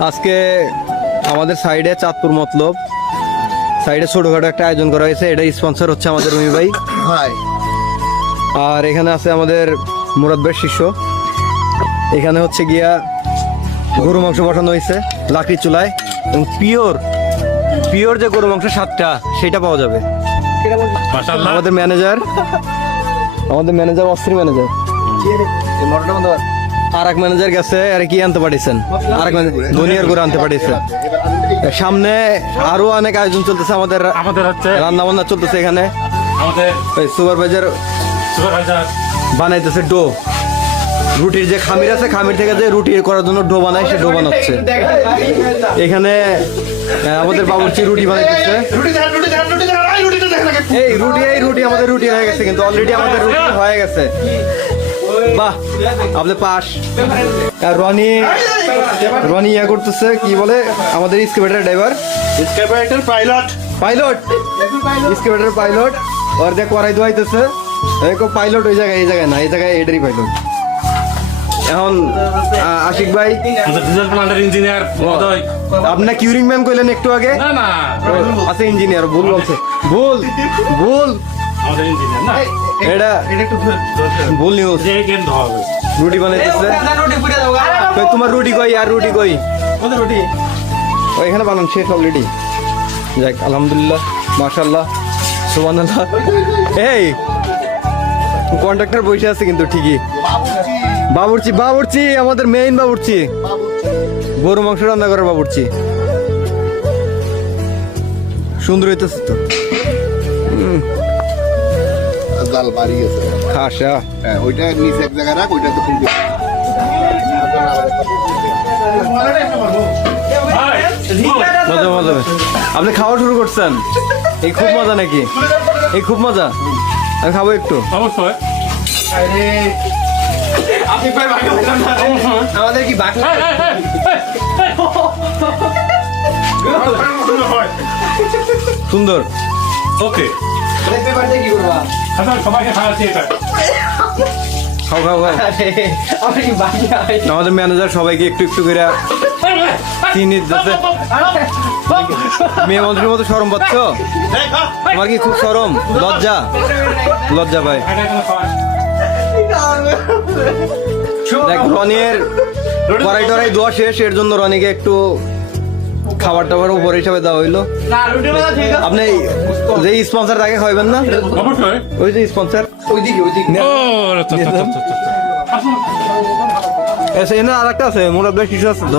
আজকে আমাদের সাইডে চাঁদপুর মতলব সাইডে ছোটখাটো একটা আয়োজন করা হয়েছে। এটা স্পন্সর হচ্ছে আমাদের রুমি ভাই। আর এখানে আছে আমাদের মুরাদ ভাইয়ের শিষ্য। এখানে হচ্ছে গিয়া গরু মাংস বসানো হয়েছে লাকড়ি চুলায় এবং পিওর যে গরু মাংস স্বাদটা সেটা পাওয়া যাবে। আমাদের ম্যানেজার অস্ত্রী ম্যানেজার আর এক ম্যানেজার গেছে আর কি আনতে পাঠিয়েছেন, আর এক দুনিয়ার করে আনতে পাঠিয়েছেন। সামনে আরো অনেক আয়োজন চলতেছে, আমাদের হচ্ছে রান্না বান্না চলতেছে। এখানে আমাদের সুপারভাইজার বানাইতেছে ডো, রুটির যে খামির আছে খামির থেকে যে রুটি করার জন্য ডো বানায় সে ডো বানাচ্ছে। এখানে আমাদের বাবুর্চি রুটি বানাইতেছে। এই রুটি আমাদের রুটি হয়ে গেছে, কিন্তু অলরেডি আমাদের রুটি হয়ে গেছে। বাহ, আপনি পাস। আর রনি ইয়া করতেছে কি বলে আমাদের স্কেভেটার ড্রাইভার, পাইলট ওর যে করাই দোয়াইতেছে পাইলট। ওই জায়গায় এই জায়গায় না, এই জায়গায় এটারই পাইলট। এখন আশিক ভাই ইঞ্জিনিয়ার, আপনার কিউরিং ম্যান কইলেন একটু আগে। আচ্ছা ইঞ্জিনিয়ার ভুল বলছে, ভুল এটা ভুল নিউজ। রুটি বানাইতেছে। তোমার রুটি কই? আর রুটি কই? এখানে বানান শেষ অলরেডি। যাক আলহামদুলিল্লাহ, মাশাআল্লাহ, সুবহানাল্লাহ। এই কন্ট্রাক্টর বসে আছে কিন্তু ঠিকই। বাবুর্চি আমাদের মেইন বাবুর্চি, গরু মাংস রান্না করার বাবুর্চি। সুন্দর হইতেছে তো। জাল বাড়ি গেছে খাসা। হ্যাঁ, ওইটা নিচে এক জায়গায় রাখ, ওইটা তো খুলবি। মজা আপনি খাওয়া শুরু করছেন? এই খুব মজা নাকি? এই খুব মজা, আমি খাবো একটু। অবশ্যই আমাদের কি বাকি সুন্দর। ওকে, কি করবা? সবাইকে খাওয়াচ্ছি এটা। খাও। আমাদের ম্যানেজার সবাইকে একটু একটু করে চিনি দিতেছে। মেয়ে মন্ত্রীর মতো শরম পাচ্ছ? তোমার কি খুব শরম, লজ্জা ভাই? দেখ রনির কড়াই দোয়া শেষ, এর জন্য রনিকে একটু খাবার টাবার উপর হিসাবে দেওয়া হইলো। আপনি যে স্পন্সর তাকে খাওয়াবেন না? অবশ্যই ওই যে স্পন্সর ওইদিকে আর একটা আছে মুরাদ ভাই শিশু আছে তো।